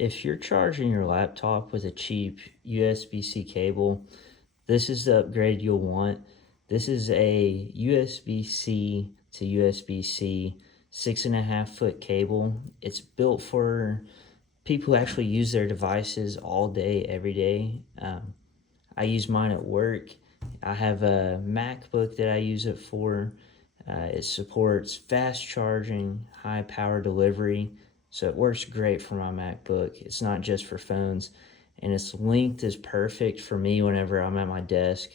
if you're charging your laptop with a cheap USB-C cable, this is the upgrade you'll want. This is a USB-C to USB-C 6.5 foot cable. It's built for people who actually use their devices all day, every day. I use mine at work. I have a MacBook that I use it for. It supports fast charging, high power delivery, so it works great for my MacBook. It's not just for phones, and its length is perfect for me whenever I'm at my desk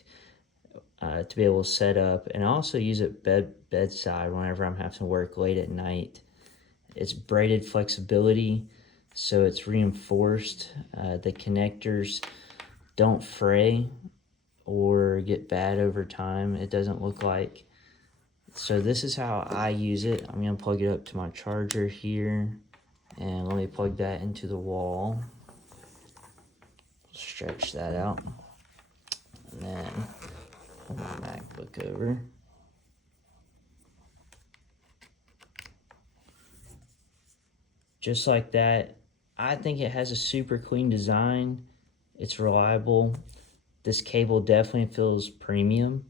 to be able to set up. And I also use it bedside whenever I'm having to work late at night. It's braided flexibility, so it's reinforced. The connectors don't fray or get bad over time, it doesn't look like. So this is how I use it. I'm going to plug it up to my charger here, and let me plug that into the wall. Stretch that out, and then pull my MacBook over. Just like that. I think it has a super clean design. It's reliable. This cable definitely feels premium.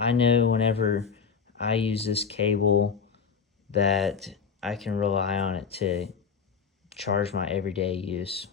I know whenever I use this cable that I can rely on it to charge my everyday use.